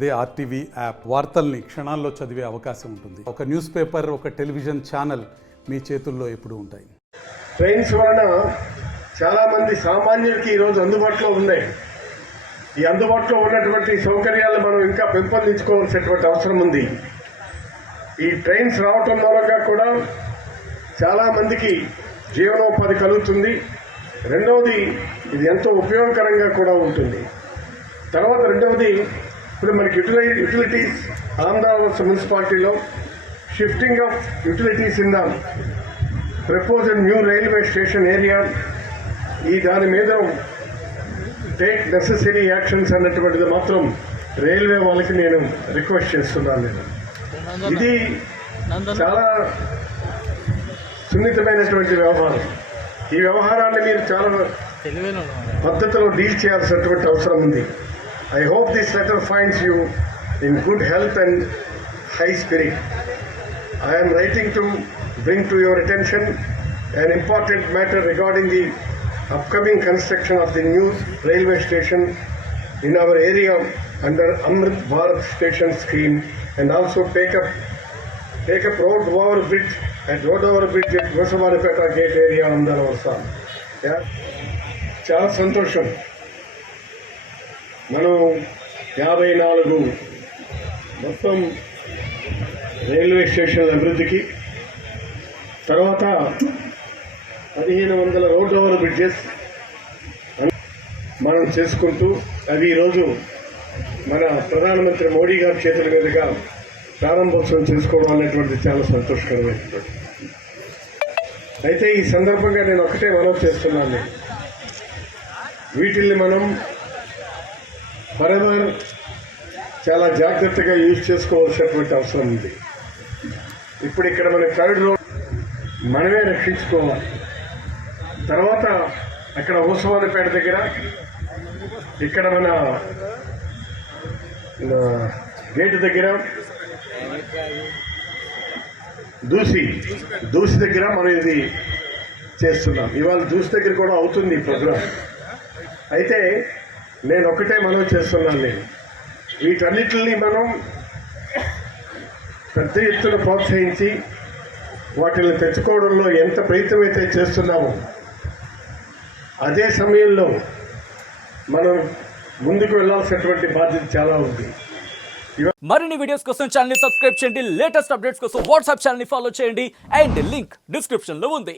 అదే RTV app వార్తల్ని క్షణాల్లో చదివే అవకాశం ఉంటుంది. ఒక న్యూస్ పేపర్, ఒక టెలివిజన్ ఛానల్ మీ చేతుల్లో ఎప్పుడూ ఉంటాయి. ట్రైన్స్ వలన చాలామంది సామాన్యులకి ఈరోజు అందుబాటులో ఉన్నాయి. ఈ అందుబాటులో ఉన్నటువంటి సౌకర్యాలను మనం ఇంకా పెంపొందించుకోవాల్సినటువంటి అవసరం ఉంది. ఈ ట్రైన్స్ రావటం మూలంగా కూడా చాలామందికి జీవనోపాధి కలుగుతుంది. రెండవది, ఇది ఎంతో ఉపయోగకరంగా కూడా ఉంటుంది. తర్వాత రెండవది, ఇప్పుడు మనకి యూటిలిటీస్ ఆంధ్రప్రదేశ్ మున్సిపాలిటీలో shifting of utilities in the proposed new railway station area, ఈ దాని మీద టేక్ నెసెసరీ యాక్షన్స్ అన్నటువంటిది మాత్రం రైల్వే వాళ్ళకి నేను రిక్వెస్ట్ చేస్తున్నాను. ఇది చాలా సున్నితమైనటువంటి వ్యవహారం. ఈ వ్యవహారాన్ని మీరు చాలా పద్ధతిలో డీల్ చేయాల్సినటువంటి అవసరం ఉంది. I hope this letter finds you in good health and high spirit. I am writing to bring to your attention an important matter regarding the upcoming construction of the new railway station in our area under Amrit Bharat Station scheme, and also take up road overbridge at Gosavaripeta gate area on the Varsa. Yeah, చాలా సంతోషం. మనం 54 మొత్తం railway స్టేషన్ల అభివృద్ధికి, తర్వాత 1500 road over bridges మనం చేసుకుంటూ అవి ఈరోజు మన ప్రధానమంత్రి మోడీ గారి చేతుల మీదుగా ప్రారంభోత్సవం చేసుకోవడం అనేటువంటిది చాలా సంతోషకరమైనటువంటి. అయితే ఈ సందర్భంగా నేను ఒకటే మనవి చేస్తున్నాను, వీటిల్ని మనం ఫరెవర్ చాలా జాగ్రత్తగా యూజ్ చేసుకోవాల్సినటువంటి అవసరం ఉంది. ఇప్పుడు ఇక్కడ మన థర్డ్ రోడ్ మనమే రక్షించుకోవాలి. తర్వాత అక్కడ హోసవానిపేట దగ్గర, ఇక్కడ మన గేటు దగ్గర, దూసి దగ్గర మనం ఇది చేస్తున్నాం. ఇవాళ దూసి దగ్గర కూడా అవుతుంది ఈ ప్రోగ్రాం. అయితే నేను ఒకటే మనవి చేస్తున్నాను, వీటన్నిటిని మనం పెద్ద ఎత్తున ప్రోత్సహించి వాటిని తెచ్చుకోవడంలో ఎంత ప్రయత్నం అయితే చేస్తున్నామో, అదే సమయంలో మనం ముందుకు వెళ్లాల్సినటువంటి బాధ్యత చాలా ఉంది. మరిన్ని వీడియోస్ కోసం ఛానల్ ని సబ్స్క్రైబ్ చేయండి. లేటెస్ట్ అప్డేట్స్ కోసం వాట్సాప్ ఛానల్ ని ఫాలో చేయండి. అండ్ లింక్ డిస్క్రిప్షన్ లో ఉంది.